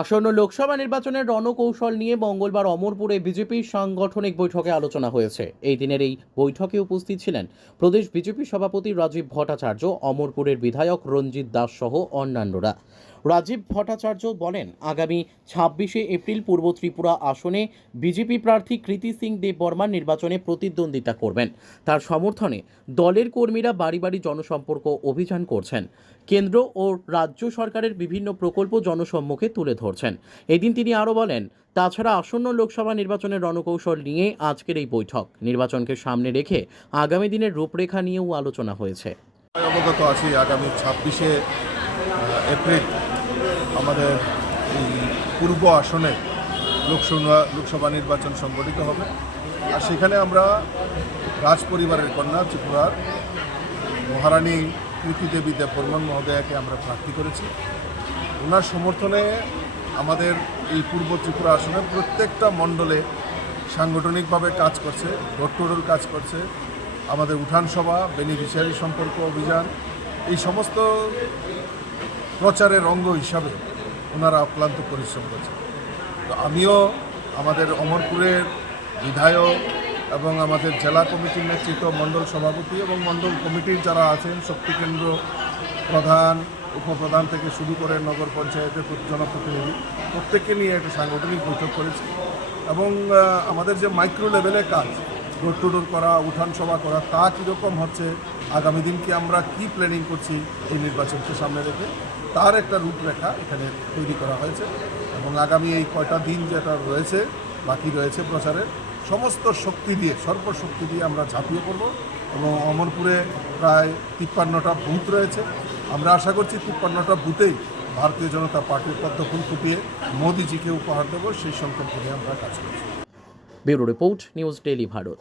আসন্ন লোকসভা নির্বাচনের রণকৌশল নিয়ে মঙ্গলবার অমরপুরে বিজেপির সাংগঠনিক বৈঠকে আলোচনা হয়েছে। এই দিনের এই বৈঠকে উপস্থিত ছিলেন প্রদেশ বিজেপি সভাপতি রাজীব ভট্টাচার্য, অমরপুরের বিধায়ক রঞ্জিত দাস সহ অন্যান্যরা। রাজীব ভট্টাচার্য বলেন, আগামী ২৬শে এপ্রিল পূর্ব ত্রিপুরা আসনে বিজেপি প্রার্থী কৃতি সিং দেববর্মা নির্বাচনে প্রতিদ্বন্দ্বিতা করবেন। তার সমর্থনে দলের কর্মীরা বাড়ি বাড়ি জনসম্পর্ক অভিযান করছেন। কেন্দ্র ও রাজ্য সরকারের বিভিন্ন প্রকল্প জনসম্মুখে তুলে ধরছেন। এদিন তিনি আরও বলেন, তাছাড়া আসন্ন লোকসভা নির্বাচনের রণকৌশল নিয়ে আজকের এই বৈঠক। নির্বাচনকে সামনে রেখে আগামী দিনের রূপরেখা নিয়েও আলোচনা হয়েছে। অবগত আছি, আগামী ২৬শে এপ্রিল আমাদের এই পূর্ব আসনে লোকসভা নির্বাচন সংগঠিত হবে। আর সেখানে আমরা রাজ পরিবারের কন্যা ত্রিপুরার মহারানী কৃতি দেবী দেববর্মন মহোদয়াকে আমরা প্রার্থী করেছি। ওনার সমর্থনে আমাদের এই পূর্ব ত্রিপুরা আসনে প্রত্যেকটা মণ্ডলে সাংগঠনিকভাবে কাজ করছে, ডোর টু ডোর কাজ করছে। আমাদের উঠান সভা, বেনিফিশিয়ারি সম্পর্ক অভিযান, এই সমস্ত প্রচারের অঙ্গ হিসাবে ওনারা অক্লান্ত পরিশ্রম করছে। তো আমিও আমাদের অমরপুরের বিধায়ক এবং আমাদের জেলা কমিটির নেতৃত্ব, মণ্ডল সভাপতি এবং মণ্ডল কমিটির যারা আছেন, শক্তি কেন্দ্র প্রধান, উপপ্রধান থেকে শুরু করে নগর পঞ্চায়েতের জনপ্রতিনিধি, প্রত্যেককে নিয়ে একটা সাংগঠনিক বৈঠক করেছি। এবং আমাদের যে মাইক্রো লেভেলের কাজ, ডোর টু ডোর করা, উঠান সভা করা, তা কীরকম হচ্ছে, আগামী দিনকে আমরা কি প্ল্যানিং করছি এই নির্বাচনকে সামনে রেখে, তার একটা রূপরেখা এখানে তৈরি করা হয়েছে। এবং আগামী এই কয়টা দিন যেটা রয়েছে, বাকি রয়েছে প্রচারের, সমস্ত শক্তি দিয়ে, সর্বশক্তি দিয়ে আমরা ঝাঁপিয়ে পড়ব। এবং অমরপুরে প্রায় ৫৩টা বুথ রয়েছে। আমরা আশা করছি ৫৩টা বুথেই ভারতীয় জনতা পার্টির পদ্মফুল ফুটিয়ে মোদিজিকে উপহার দেব, সেই সংকল্প নিয়ে আমরা কাজ করছি। Bureau report, news daily Bharat.